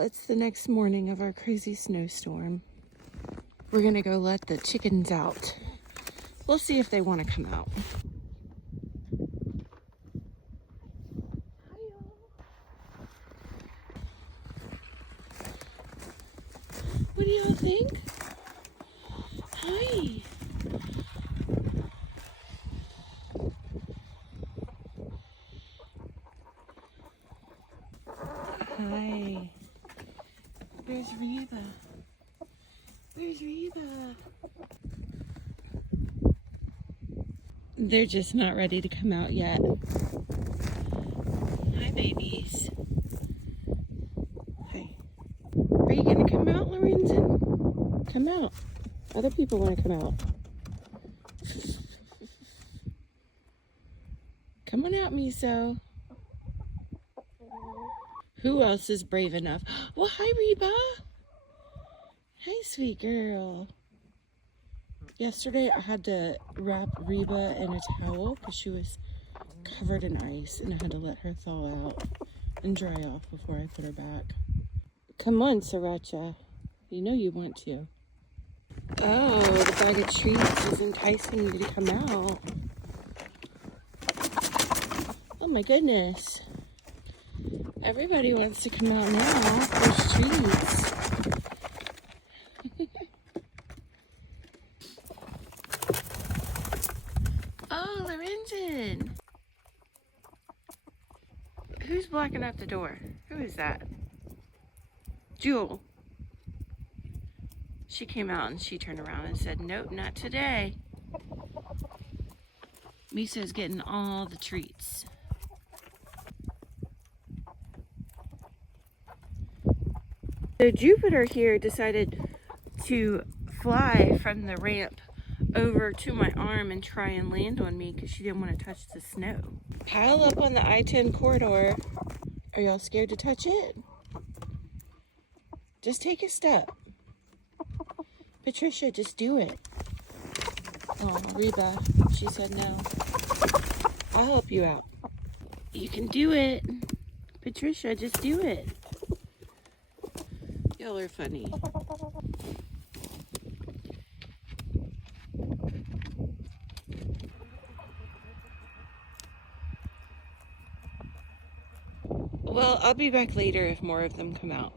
It's the next morning of our crazy snowstorm. We're gonna go let the chickens out. We'll see if they want to come out. What do y'all think? Hi. Hi. Where's Reba? Where's Reba? They're just not ready to come out yet. Hi, babies. Hi. Are you gonna come out, Lorenzen? Come out. Other people want to come out. Come on out, Miso. Who else is brave enough? Well, hi, Reba. Hi, sweet girl. Yesterday, I had to wrap Reba in a towel because she was covered in ice, and I had to let her thaw out and dry off before I put her back. Come on, Sriracha. You know you want to. Oh, the bag of treats is enticing you to come out. Oh my goodness. Everybody wants to come out now. There's treats. Oh, Lorenzen. Who's blocking up the door? Who is that? Jewel. She came out and she turned around and said, nope, not today. Miso's getting all the treats. So Jupiter here decided to fly from the ramp over to my arm and try and land on me because she didn't want to touch the snow. Pile up on the I-10 corridor. Are y'all scared to touch it? Just take a step. Patricia, just do it. Oh, Reba, she said no. I'll help you out. You can do it. Patricia, just do it. Y'all are funny. Well, I'll be back later if more of them come out.